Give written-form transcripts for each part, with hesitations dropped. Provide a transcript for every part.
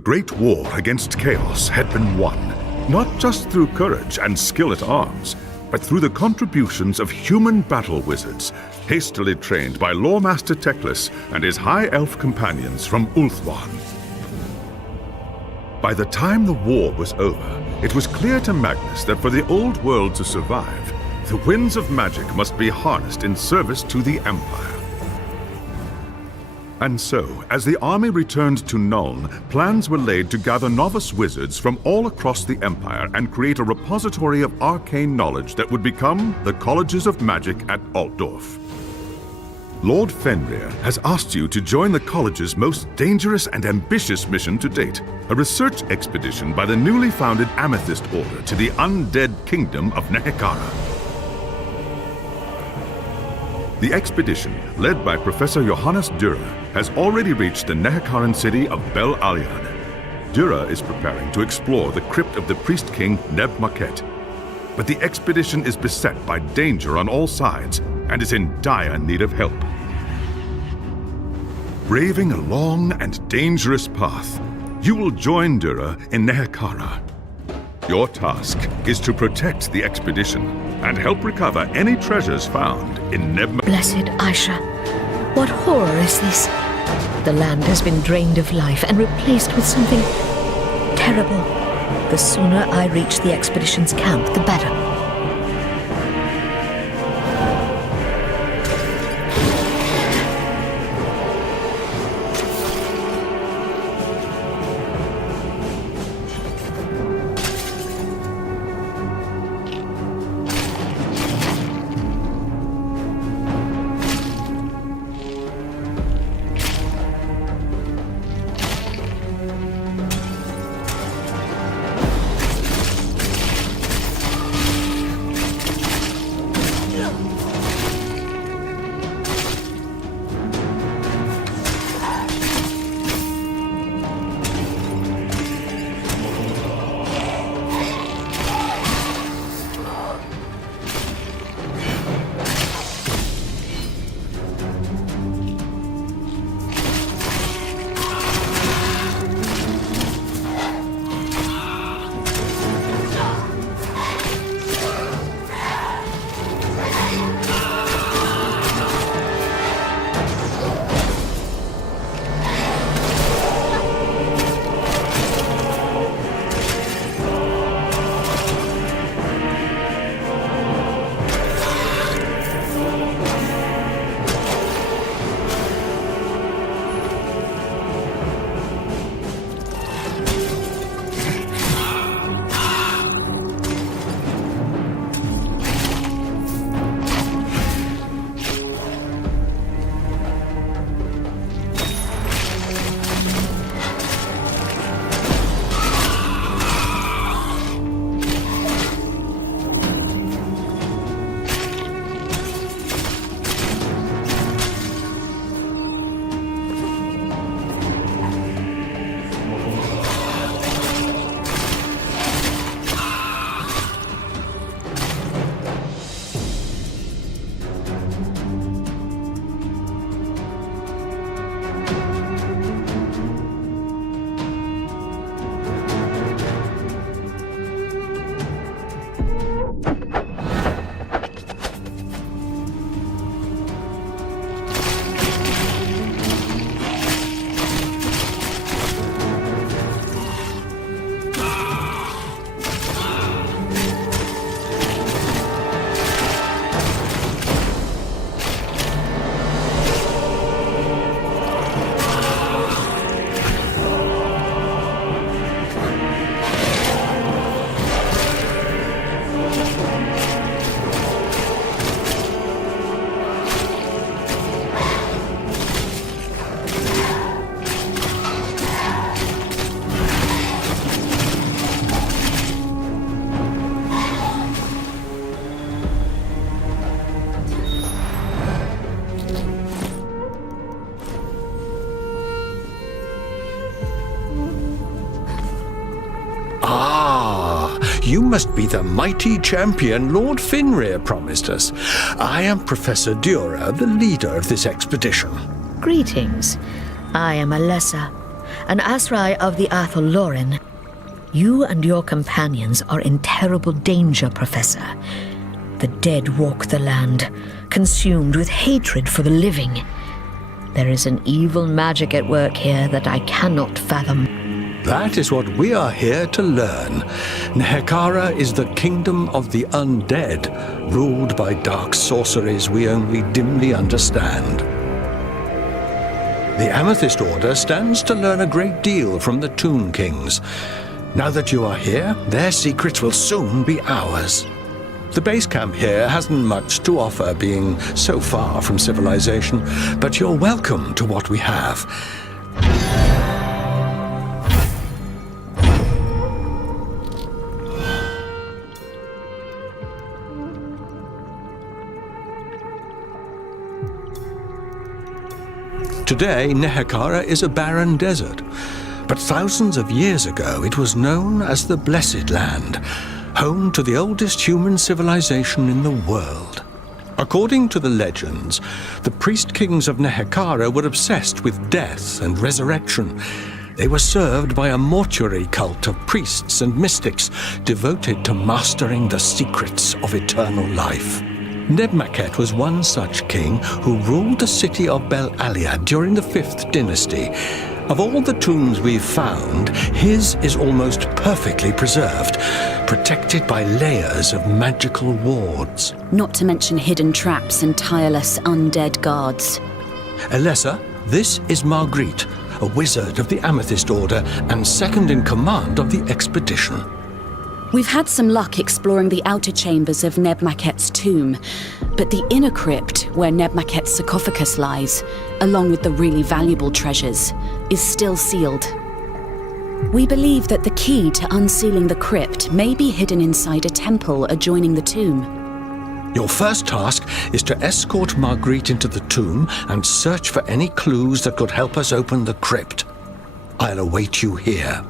great war against chaos had been won, not just through courage and skill at arms, but through the contributions of human battle wizards, hastily trained by Loremaster Teclis and his high elf companions from Ulthuan. By the time the war was over, it was clear to Magnus that for the old world to survive, the winds of magic must be harnessed in service to the Empire. And so, as the army returned to Nuln, plans were laid to gather novice wizards from all across the Empire and create a repository of arcane knowledge that would become the Colleges of Magic at Altdorf. Lord Fenrir has asked you to join the College's most dangerous and ambitious mission to date, a research expedition by the newly founded Amethyst Order to the undead kingdom of Nehekara. The expedition, led by Professor Johannes Dürer, has already reached the Nehekaran city of Bel Aliad. Dürer is preparing to explore the crypt of the priest king Neb Maket. But the expedition is beset by danger on all sides and is in dire need of help. Braving a long and dangerous path, you will join Dürer in Nehekara. Your task is to protect the expedition and help recover any treasures found in Neb Maket. Blessed Aisha, what horror is this? The land has been drained of life and replaced with something terrible. The sooner I reach the expedition's camp, the better. You must be the mighty champion Lord Fenrir promised us. I am Professor Dürer, the leader of this expedition. Greetings. I am Alessa. an Asrai of the Atholloran. You and your companions are in terrible danger, Professor. The dead walk the land, consumed with hatred for the living. There is an evil magic at work here that I cannot fathom. That is what we are here to learn. Nehekara is the kingdom of the undead, ruled by dark sorceries we only dimly understand. The Amethyst Order stands to learn a great deal from the Tomb Kings. Now that you are here, their secrets will soon be ours. The base camp here hasn't much to offer, being so far from civilization, but you're welcome to what we have. Today, Nehekara is a barren desert, but thousands of years ago it was known as the Blessed Land, home to the oldest human civilization in the world. According to the legends, the priest kings of Nehekara were obsessed with death and resurrection. They were served by a mortuary cult of priests and mystics devoted to mastering the secrets of eternal life. Nebmaket was one such king who ruled the city of Bel Aliad during the 5th dynasty. Of all the tombs we've found, his is almost perfectly preserved, protected by layers of magical wards. Not to mention hidden traps and tireless undead guards. Elessa, this is Marguerite, a wizard of the Amethyst Order and second in command of the expedition. We've had some luck exploring the outer chambers of Nebmaket's tomb, but the inner crypt, where Nebmaket's sarcophagus lies, along with the really valuable treasures, is still sealed. We believe that the key to unsealing the crypt may be hidden inside a temple adjoining the tomb. Your first task is to escort Marguerite into the tomb and search for any clues that could help us open the crypt. I'll await you here.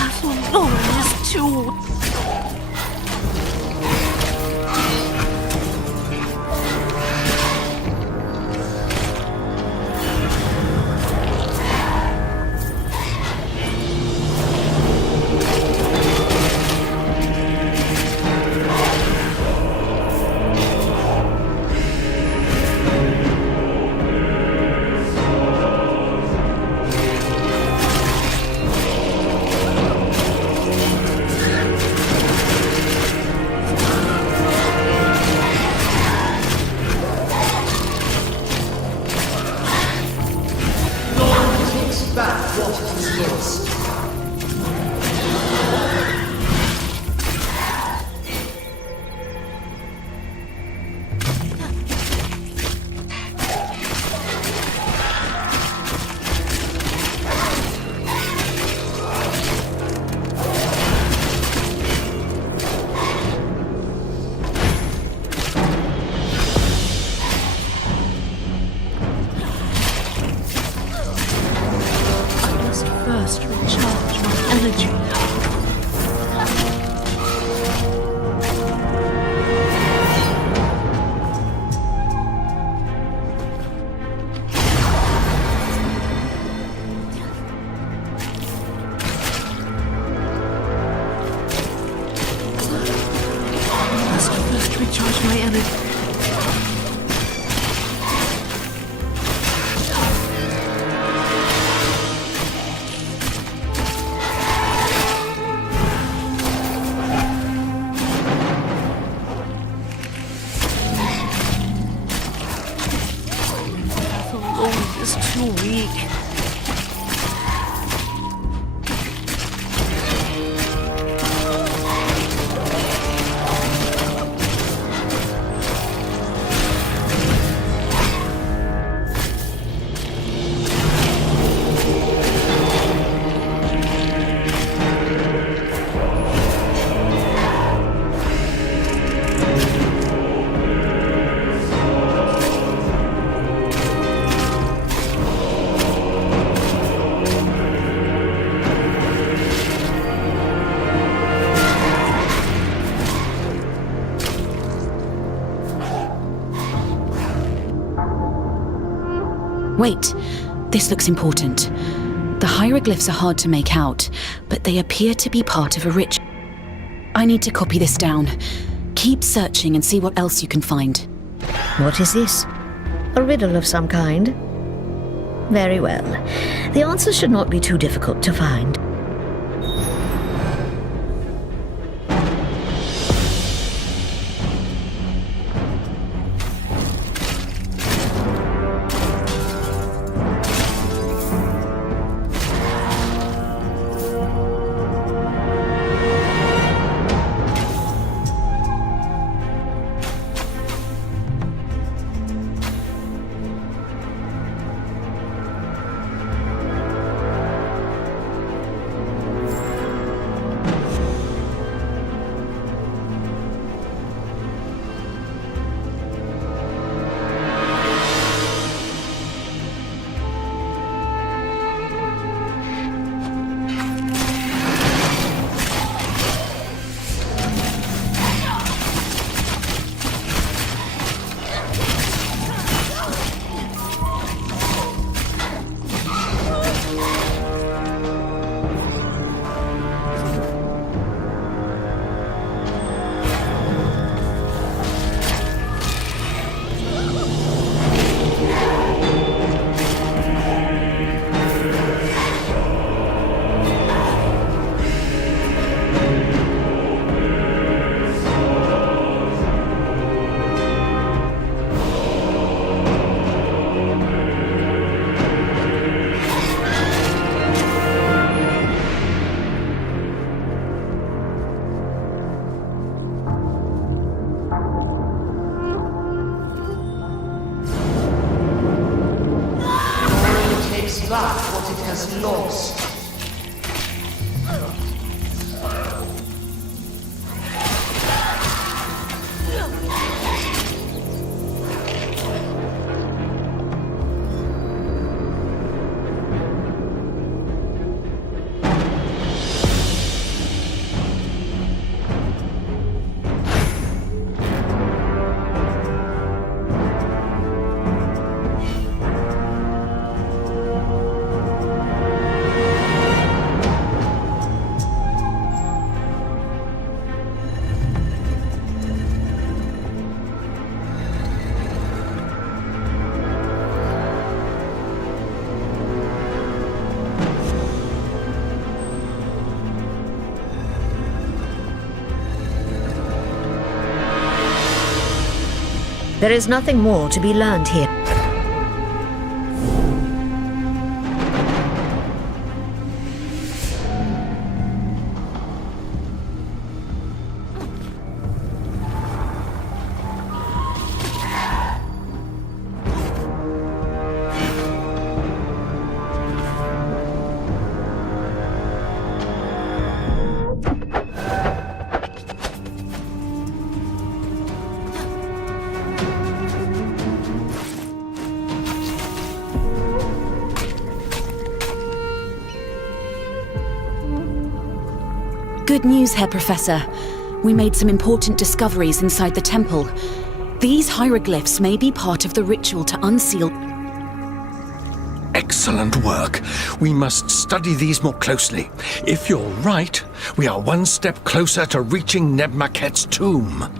Castle Lord is too... First, recharge my energy. Must first recharge my energy. Is too weak. Wait, this looks important. The hieroglyphs are hard to make out, but they appear to be part of a ritual. I need to copy this down. Keep searching and see what else you can find. What is this? A riddle of some kind? Very well. The answer should not be too difficult to find. There is nothing more to be learned here. Good news, Herr Professor. We made some important discoveries inside the temple. These hieroglyphs may be part of the ritual to unseal... Excellent work. We must study these more closely. If you're right, we are one step closer to reaching Nebmaket's tomb.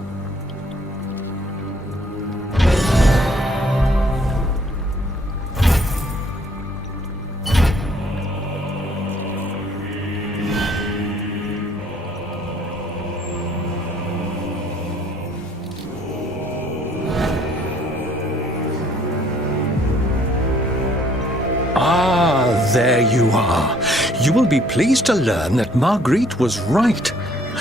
There you are. You will be pleased to learn that Marguerite was right.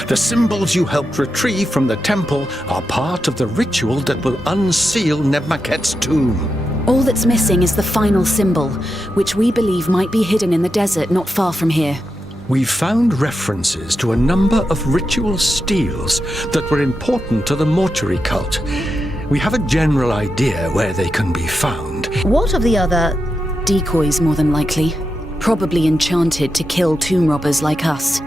The symbols you helped retrieve from the temple are part of the ritual that will unseal Nebmaket's tomb. All that's missing is the final symbol, which we believe might be hidden in the desert not far from here. We've found references to a number of ritual steels that were important to the mortuary cult. We have a general idea where they can be found. What of the other... Decoys, more than likely. Probably enchanted to kill tomb robbers like us.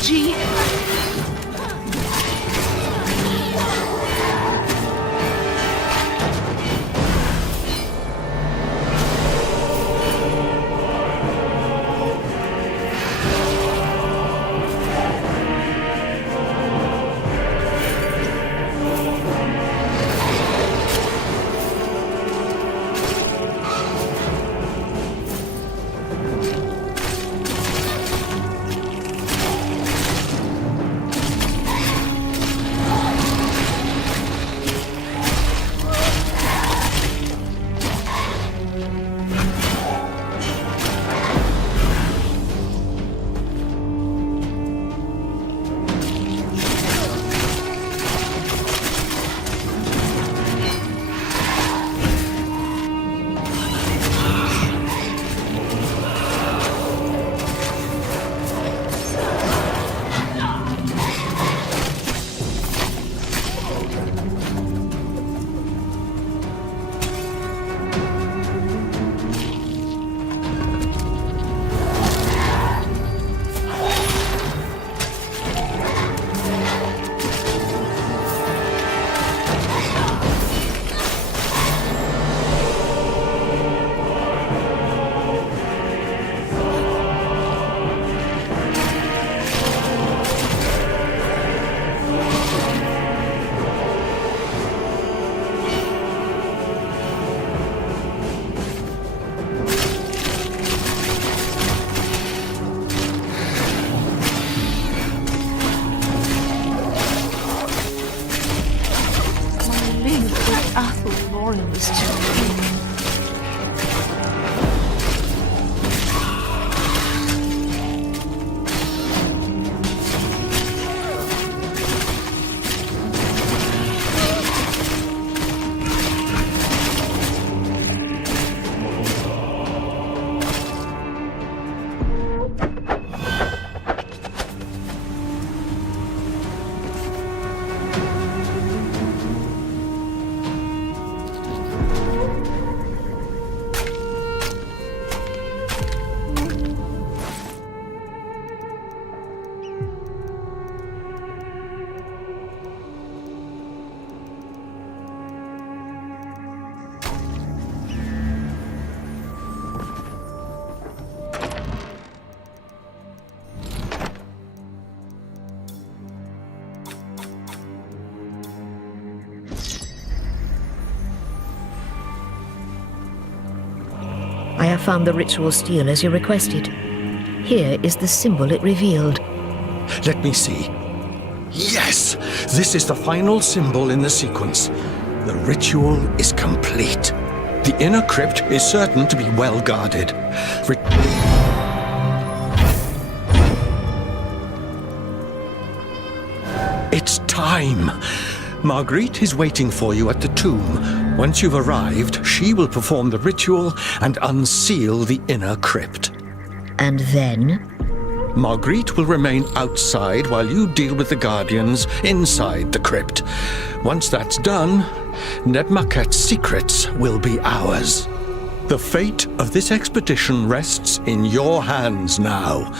energy. I have found the ritual stele as you requested. Here is the symbol it revealed. Let me see. Yes! This is the final symbol in the sequence. The ritual is complete. The inner crypt is certain to be well guarded. It's time! Marguerite is waiting for you at the tomb. Once you've arrived, she will perform the ritual and unseal the inner crypt. And then? Marguerite will remain outside while you deal with the Guardians inside the crypt. Once that's done, Neb Maquette's secrets will be ours. The fate of this expedition rests in your hands now.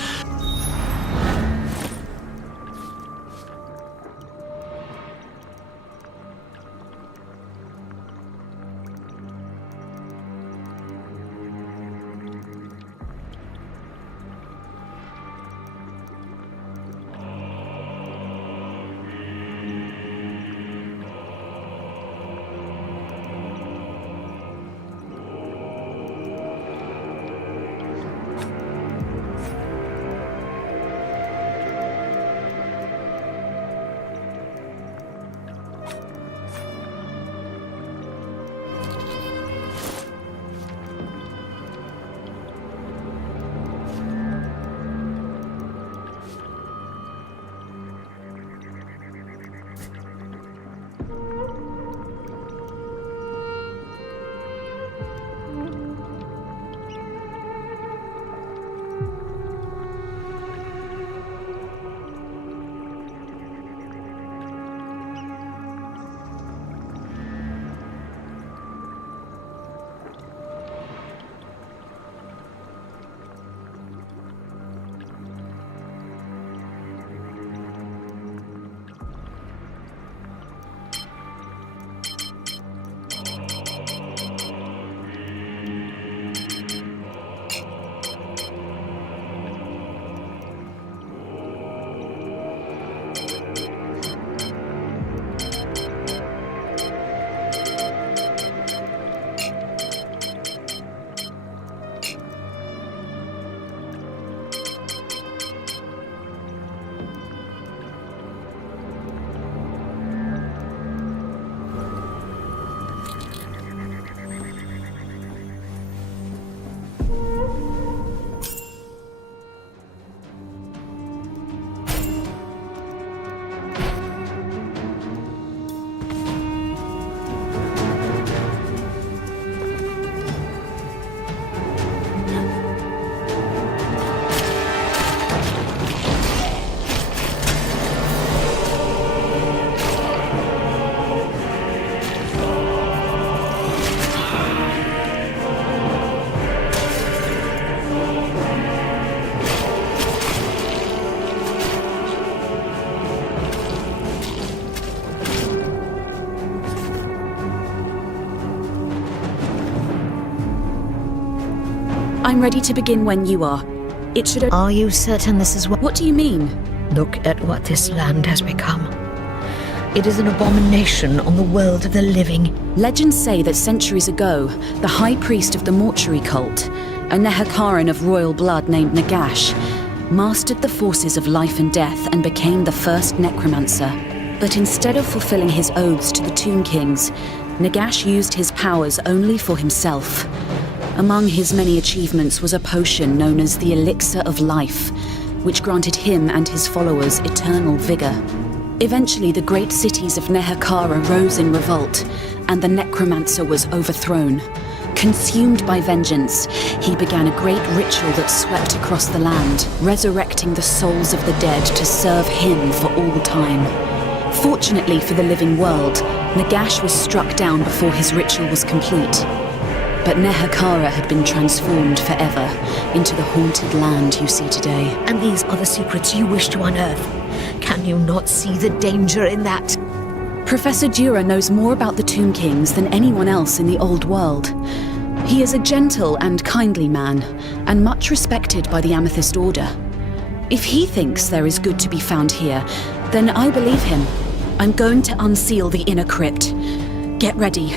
I'm ready to begin when you are. It should... Are you certain this is What do you mean? Look at what this land has become. It is an abomination on the world of the living. Legends say that centuries ago, the high priest of the mortuary cult, a Nehekaran of royal blood named Nagash, mastered the forces of life and death and became the first necromancer. But instead of fulfilling his oaths to the Tomb Kings, Nagash used his powers only for himself. Among his many achievements was a potion known as the Elixir of Life, which granted him and his followers eternal vigor. Eventually, the great cities of Nehekara rose in revolt, and the necromancer was overthrown. Consumed by vengeance, he began a great ritual that swept across the land, resurrecting the souls of the dead to serve him for all time. Fortunately for the living world, Nagash was struck down before his ritual was complete. But Nehekara had been transformed forever into the haunted land you see today. And these are the secrets you wish to unearth. Can you not see the danger in that? Professor Dura knows more about the Tomb Kings than anyone else in the old world. He is a gentle and kindly man, and much respected by the Amethyst Order. If he thinks there is good to be found here, then I believe him. I'm going to unseal the inner crypt. Get ready.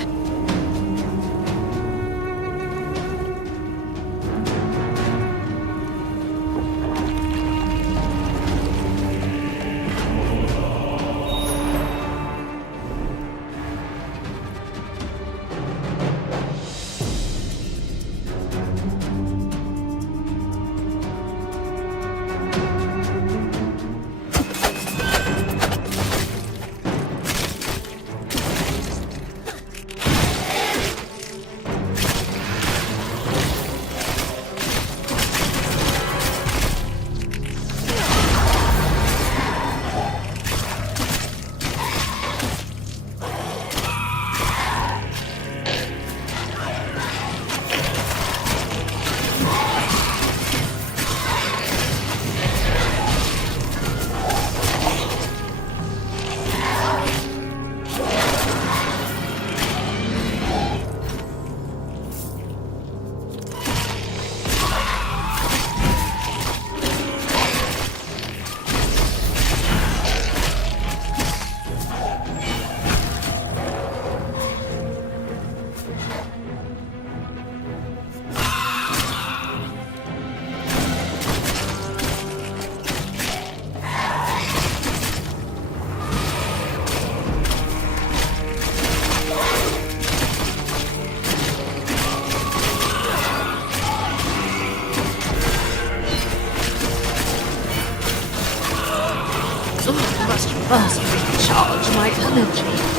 Must recharge my energy.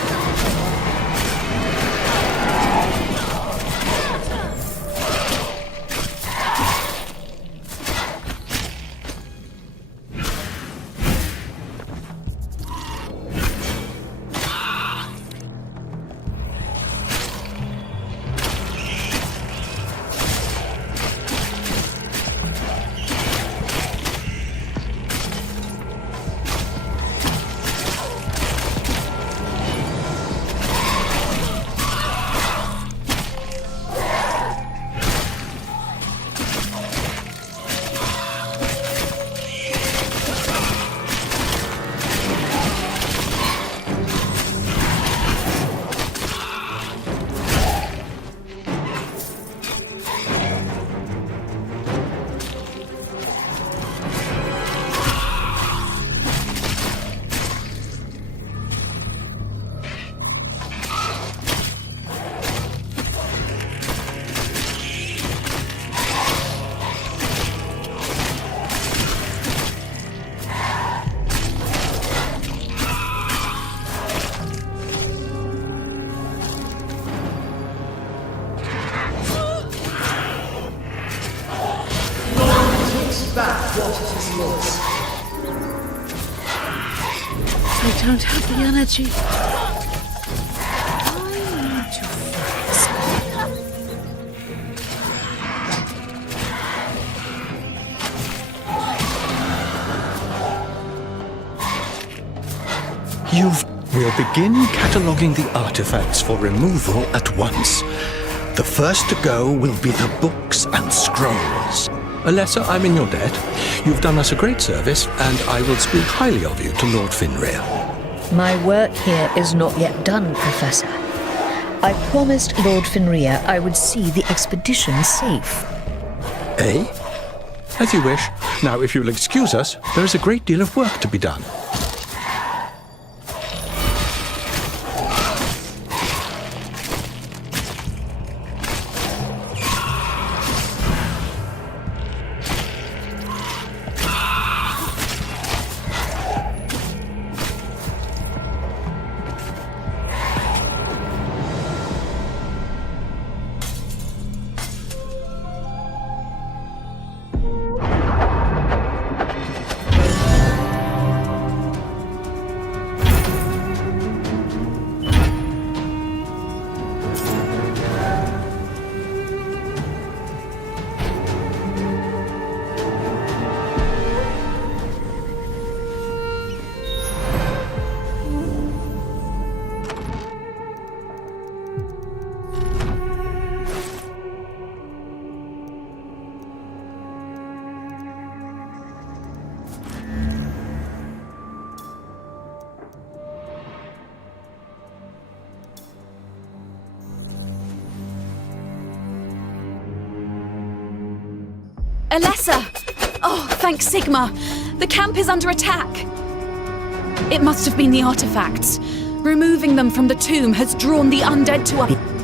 I don't have the energy. I need to We'll begin cataloguing the artifacts for removal at once. The first to go will be the books and scrolls. Alessa, I'm in your debt. You've done us a great service, and I will speak highly of you to Lord Finrir. My work here is not yet done, Professor. I promised Lord Finrir I would see the expedition safe. Eh? As you wish. Now, if you'll excuse us, there is a great deal of work to be done. Alessa! Oh, thank Sigma! The camp is under attack! It must have been the artifacts. Removing them from the tomb has drawn the undead to us.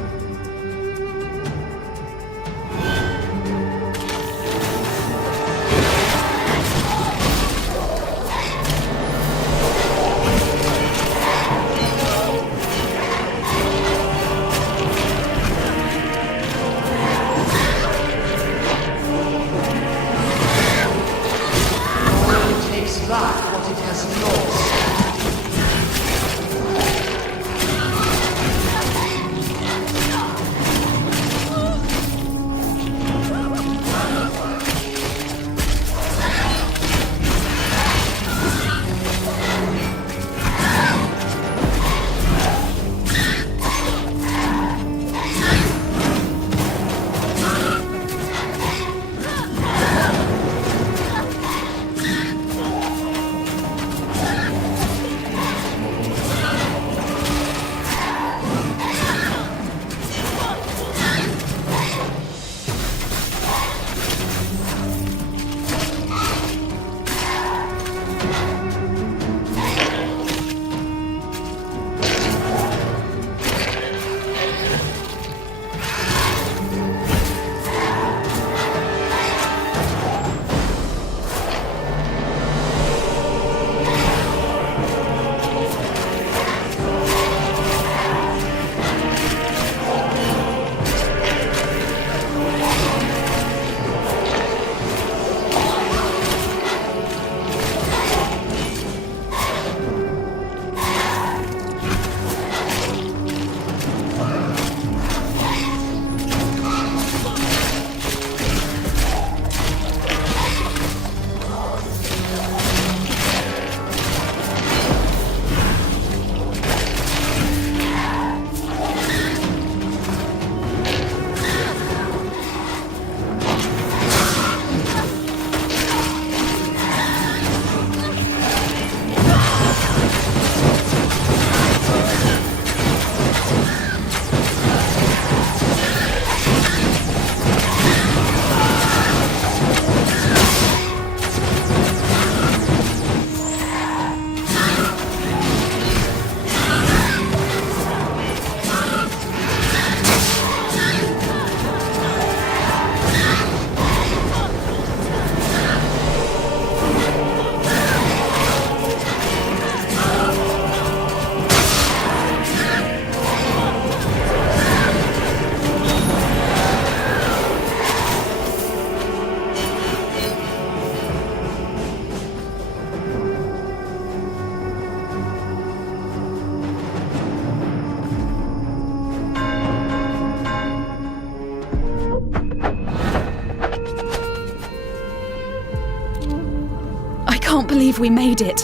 Can't believe we made it.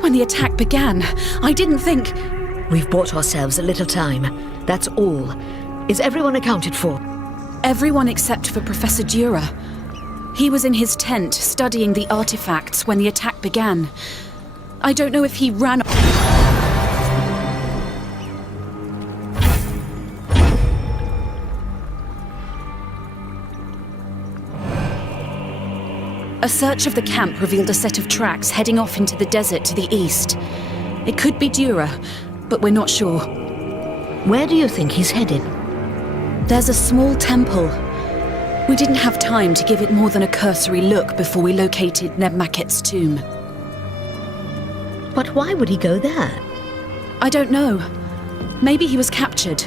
When the attack began, I didn't think... We've bought ourselves a little time, that's all. Is everyone accounted for? Everyone except for Professor Dura. He was in his tent studying the artifacts when the attack began. I don't know if he ran... A search of the camp revealed a set of tracks heading off into the desert to the east. It could be Dura, but we're not sure. Where do you think he's headed? There's a small temple. We didn't have time to give it more than a cursory look before we located Neb Maket's tomb. But why would he go there? I don't know. Maybe he was captured.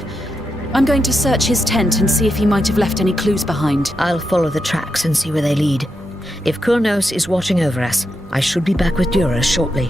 I'm going to search his tent and see if he might have left any clues behind. I'll follow the tracks and see where they lead. If Kurnos is watching over us, I should be back with Dura shortly.